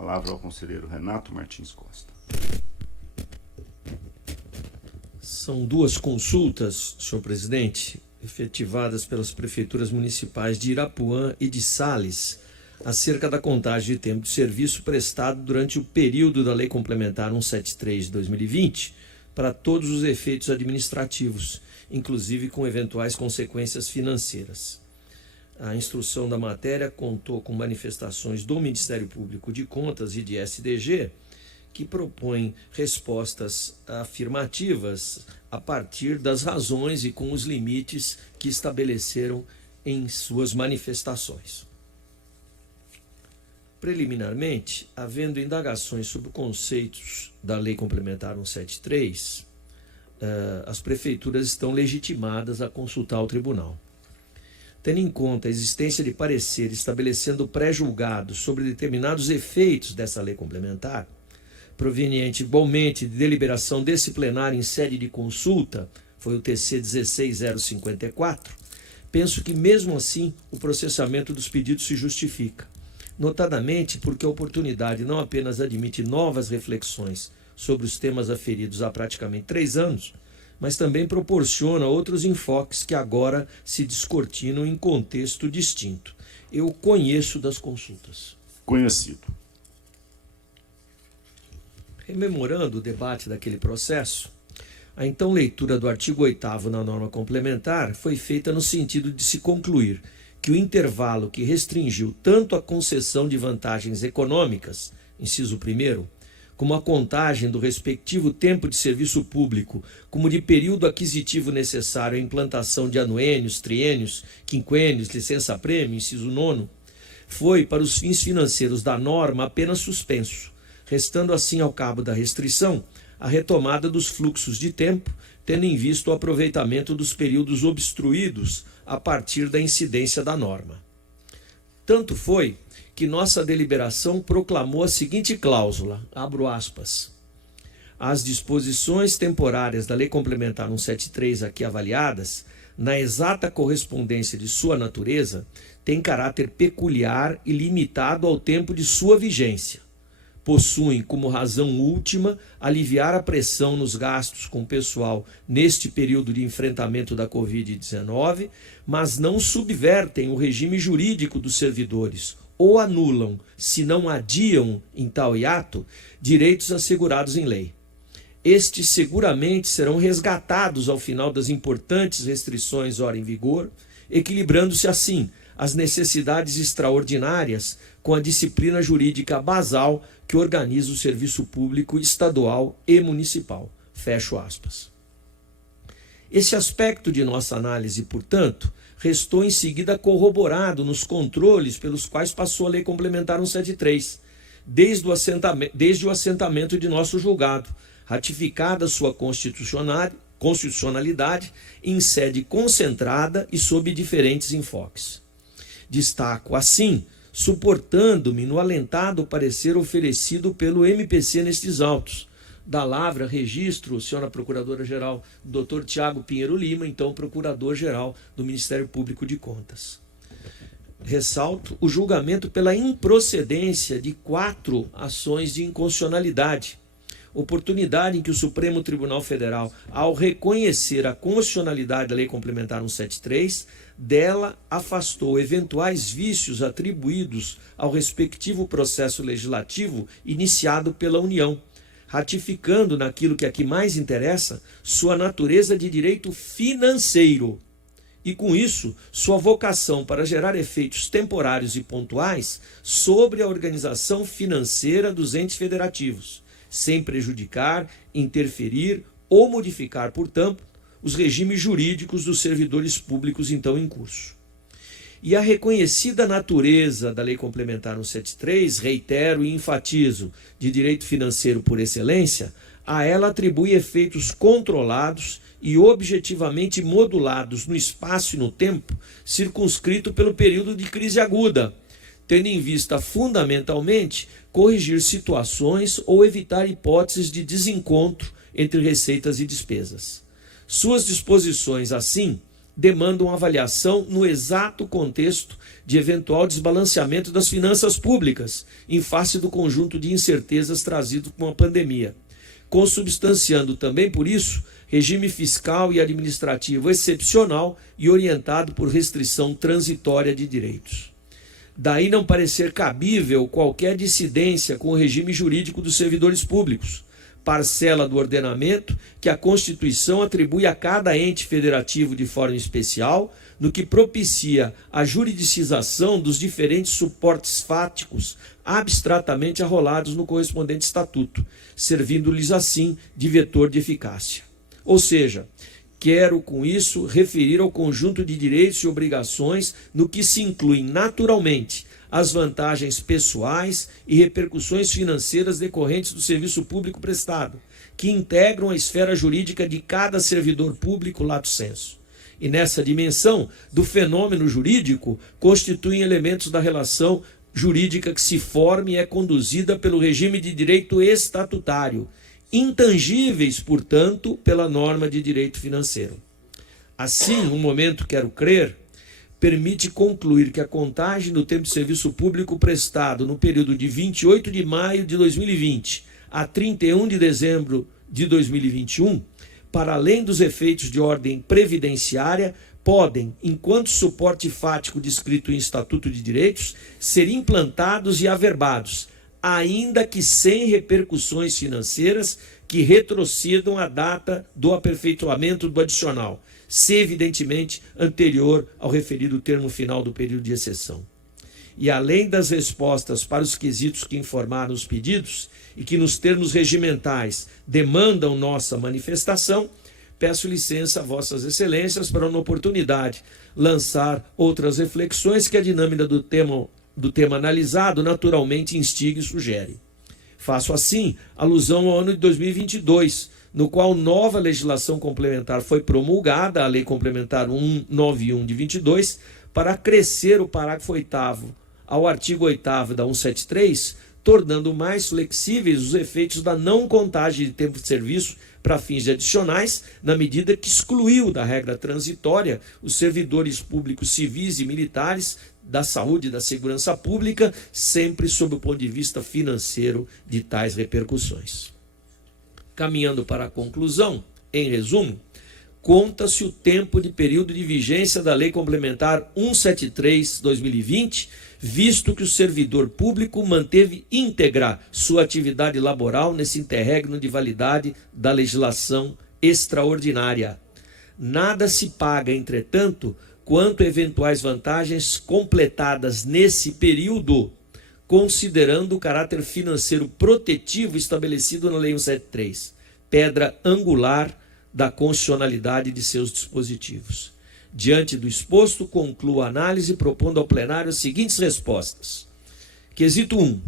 Palavra ao conselheiro Renato Martins Costa. São duas consultas, senhor presidente, efetivadas pelas prefeituras municipais de Irapuã e de Sales, acerca da contagem de tempo de serviço prestado durante o período da Lei Complementar 173 de 2020 para todos os efeitos administrativos, inclusive com eventuais consequências financeiras. A instrução da matéria contou com manifestações do Ministério Público de Contas e de SDG, que propõem respostas afirmativas a partir das razões e com os limites que estabeleceram em suas manifestações. Preliminarmente, havendo indagações sobre conceitos da Lei Complementar 173, as prefeituras estão legitimadas a consultar o tribunal. Tendo em conta a existência de parecer estabelecendo pré-julgado sobre determinados efeitos dessa lei complementar, proveniente igualmente de deliberação desse plenário em sede de consulta, foi o TC 16054, penso que mesmo assim o processamento dos pedidos se justifica, notadamente porque a oportunidade não apenas admite novas reflexões sobre os temas aferidos há praticamente 3 anos, mas também proporciona outros enfoques que agora se descortinam em contexto distinto. Eu conheço das consultas. Conhecido. Rememorando o debate daquele processo, a então leitura do artigo 8º na norma complementar foi feita no sentido de se concluir que o intervalo que restringiu tanto a concessão de vantagens econômicas, inciso 1º, como a contagem do respectivo tempo de serviço público, como de período aquisitivo necessário à implantação de anuênios, triênios, quinquênios, licença-prêmio, inciso 9º, foi, para os fins financeiros da norma, apenas suspenso, restando assim ao cabo da restrição a retomada dos fluxos de tempo, tendo em vista o aproveitamento dos períodos obstruídos a partir da incidência da norma. Tanto foi que nossa deliberação proclamou a seguinte cláusula, abro aspas, as disposições temporárias da Lei Complementar 173 aqui avaliadas, na exata correspondência de sua natureza, têm caráter peculiar e limitado ao tempo de sua vigência. Possuem como razão última aliviar a pressão nos gastos com o pessoal neste período de enfrentamento da Covid-19, mas não subvertem o regime jurídico dos servidores ou anulam, se não adiam em tal hiato, direitos assegurados em lei. Estes seguramente serão resgatados ao final das importantes restrições ora em vigor, equilibrando-se assim as necessidades extraordinárias com a disciplina jurídica basal que organiza o serviço público estadual e municipal. Fecho aspas. Esse aspecto de nossa análise, portanto, restou em seguida corroborado nos controles pelos quais passou a Lei Complementar 173, desde o assentamento de nosso julgado, ratificada sua constitucionalidade em sede concentrada e sob diferentes enfoques. Destaco, assim, suportando-me no alentado parecer oferecido pelo MPC nestes autos. Da lavra, registro, senhora Procuradora-Geral, Dr. Tiago Pinheiro Lima, então Procurador-Geral do Ministério Público de Contas. Ressalto o julgamento pela improcedência de 4 ações de inconstitucionalidade, oportunidade em que o Supremo Tribunal Federal, ao reconhecer a constitucionalidade da Lei Complementar 173, dela afastou eventuais vícios atribuídos ao respectivo processo legislativo iniciado pela União, ratificando naquilo que aqui mais interessa, sua natureza de direito financeiro e, com isso, sua vocação para gerar efeitos temporários e pontuais sobre a organização financeira dos entes federativos, sem prejudicar, interferir ou modificar, portanto, os regimes jurídicos dos servidores públicos então em curso. E a reconhecida natureza da Lei Complementar 173, reitero e enfatizo, de direito financeiro por excelência, a ela atribui efeitos controlados e objetivamente modulados no espaço e no tempo, circunscrito pelo período de crise aguda, tendo em vista fundamentalmente corrigir situações ou evitar hipóteses de desencontro entre receitas e despesas. Suas disposições, assim, demandam uma avaliação no exato contexto de eventual desbalanceamento das finanças públicas, em face do conjunto de incertezas trazido com a pandemia, consubstanciando também, por isso, regime fiscal e administrativo excepcional e orientado por restrição transitória de direitos. Daí não parecer cabível qualquer dissidência com o regime jurídico dos servidores públicos, parcela do ordenamento que a Constituição atribui a cada ente federativo de forma especial, no que propicia a juridicização dos diferentes suportes fáticos abstratamente arrolados no correspondente estatuto, servindo-lhes assim de vetor de eficácia. Ou seja, quero com isso referir ao conjunto de direitos e obrigações no que se incluem naturalmente as vantagens pessoais e repercussões financeiras decorrentes do serviço público prestado, que integram a esfera jurídica de cada servidor público lato sensu. E nessa dimensão do fenômeno jurídico constituem elementos da relação jurídica que se forma e é conduzida pelo regime de direito estatutário, intangíveis, portanto, pela norma de direito financeiro. Assim, no momento quero crer, permite concluir que a contagem do tempo de serviço público prestado no período de 28 de maio de 2020 a 31 de dezembro de 2021, para além dos efeitos de ordem previdenciária, podem, enquanto suporte fático descrito em Estatuto de Direitos, ser implantados e averbados, ainda que sem repercussões financeiras que retrocedam à data do aperfeiçoamento do adicional, se evidentemente anterior ao referido termo final do período de exceção. E além das respostas para os quesitos que informaram os pedidos e que nos termos regimentais demandam nossa manifestação, peço licença a vossas excelências para, na oportunidade, lançar outras reflexões que a dinâmica do tema analisado naturalmente instiga e sugere. Faço assim alusão ao ano de 2022, no qual nova legislação complementar foi promulgada, a Lei Complementar 191 de 22, para acrescer o parágrafo 8º ao artigo 8º da 173, tornando mais flexíveis os efeitos da não contagem de tempo de serviço para fins adicionais, na medida que excluiu da regra transitória os servidores públicos civis e militares da saúde e da segurança pública, sempre sob o ponto de vista financeiro de tais repercussões. Caminhando para a conclusão, em resumo, conta-se o tempo de período de vigência da Lei Complementar 173/2020, visto que o servidor público manteve íntegra sua atividade laboral nesse interregno de validade da legislação extraordinária. Nada se paga, entretanto, quanto a eventuais vantagens completadas nesse período, considerando o caráter financeiro protetivo estabelecido na Lei 173, pedra angular da constitucionalidade de seus dispositivos. Diante do exposto, concluo a análise propondo ao plenário as seguintes respostas. Quesito 1.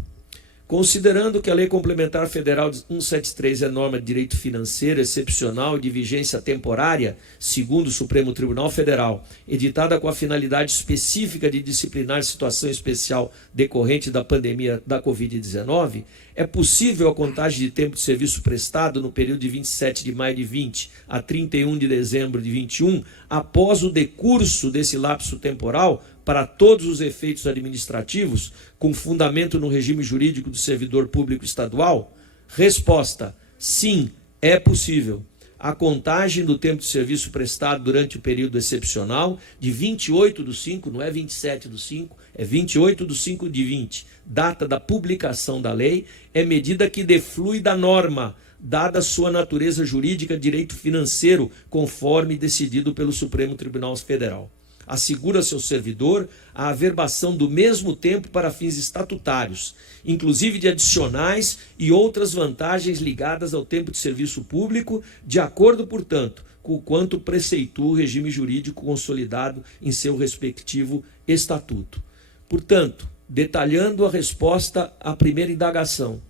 Considerando que a Lei Complementar Federal 173 é norma de direito financeiro excepcional de vigência temporária, segundo o Supremo Tribunal Federal, editada com a finalidade específica de disciplinar situação especial decorrente da pandemia da Covid-19, é possível a contagem de tempo de serviço prestado no período de 27 de maio de 20 a 31 de dezembro de 21, após o decurso desse lapso temporal, para todos os efeitos administrativos, com fundamento no regime jurídico do servidor público estadual? Resposta: sim, é possível. A contagem do tempo de serviço prestado durante o período excepcional, de 28/5, não é 27/5, é 28/5 de 20, data da publicação da lei, é medida que deflui da norma, dada sua natureza jurídica de direito financeiro, conforme decidido pelo Supremo Tribunal Federal. Assegura ao seu servidor a averbação do mesmo tempo para fins estatutários, inclusive de adicionais e outras vantagens ligadas ao tempo de serviço público, de acordo, portanto, com o quanto preceitua o regime jurídico consolidado em seu respectivo estatuto. Portanto, detalhando a resposta à primeira indagação,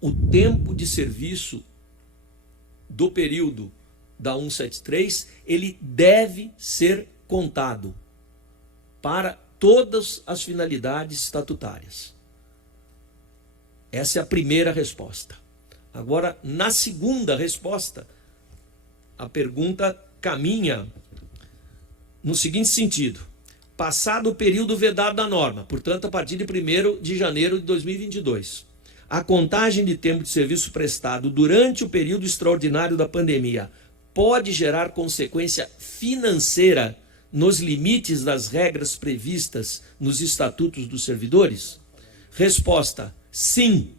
o tempo de serviço do período da 173, ele deve ser contado para todas as finalidades estatutárias. Essa é a primeira resposta. Agora, na segunda resposta, a pergunta caminha no seguinte sentido: passado o período vedado da norma, portanto, a partir de 1º de janeiro de 2022, a contagem de tempo de serviço prestado durante o período extraordinário da pandemia pode gerar consequência financeira nos limites das regras previstas nos estatutos dos servidores? Resposta: sim.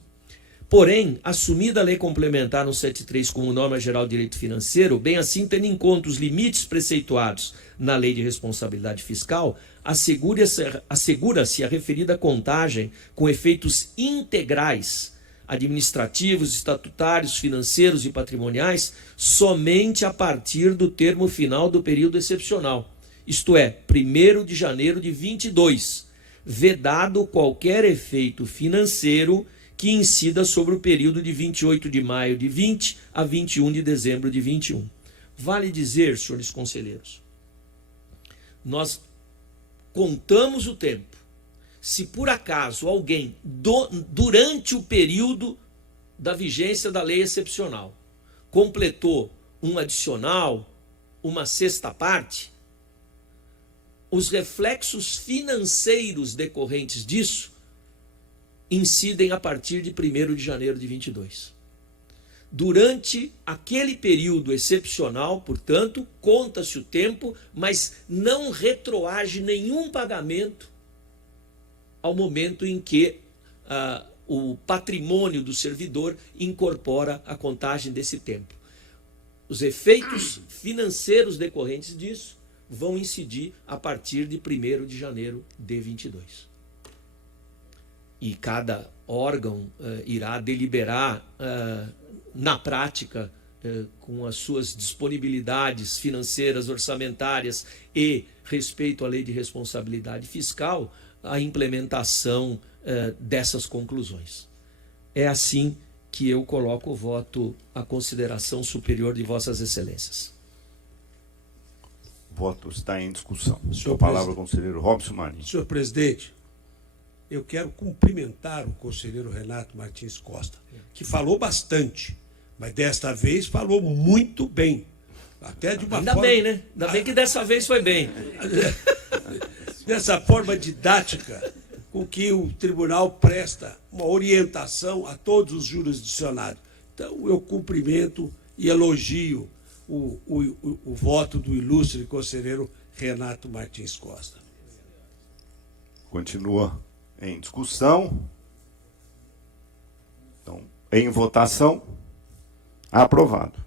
Porém, assumida a Lei Complementar 173 como norma geral de direito financeiro, bem assim tendo em conta os limites preceituados na Lei de Responsabilidade Fiscal, assegura-se a referida contagem com efeitos integrais, administrativos, estatutários, financeiros e patrimoniais, somente a partir do termo final do período excepcional, isto é, 1º de janeiro de 22, vedado qualquer efeito financeiro que incida sobre o período de 28 de maio de 20 a 21 de dezembro de 21. Vale dizer, senhores conselheiros, nós contamos o tempo. Se por acaso alguém, durante o período da vigência da lei excepcional, completou um adicional, uma sexta parte, os reflexos financeiros decorrentes disso incidem a partir de 1º de janeiro de 22. Durante aquele período excepcional, portanto, conta-se o tempo, mas não retroage nenhum pagamento ao momento em que o patrimônio do servidor incorpora a contagem desse tempo. Os efeitos financeiros decorrentes disso vão incidir a partir de 1º de janeiro de 22. E cada órgão irá deliberar na prática, com as suas disponibilidades financeiras, orçamentárias e respeito à Lei de Responsabilidade Fiscal, a implementação dessas conclusões. É assim que eu coloco o voto à consideração superior de Vossas Excelências. O voto está em discussão. Senhor A palavra ao conselheiro Robson Marinho. Senhor presidente, eu quero cumprimentar o conselheiro Renato Martins Costa, que falou bastante, mas desta vez falou muito bem. Até de uma Ainda forma... bem, né? Ainda bem que dessa vez foi bem. Dessa forma didática com que o tribunal presta uma orientação a todos os jurisdicionados. Então, eu cumprimento e elogio o voto do ilustre conselheiro Renato Martins Costa. Continua em discussão. Então, em votação, aprovado.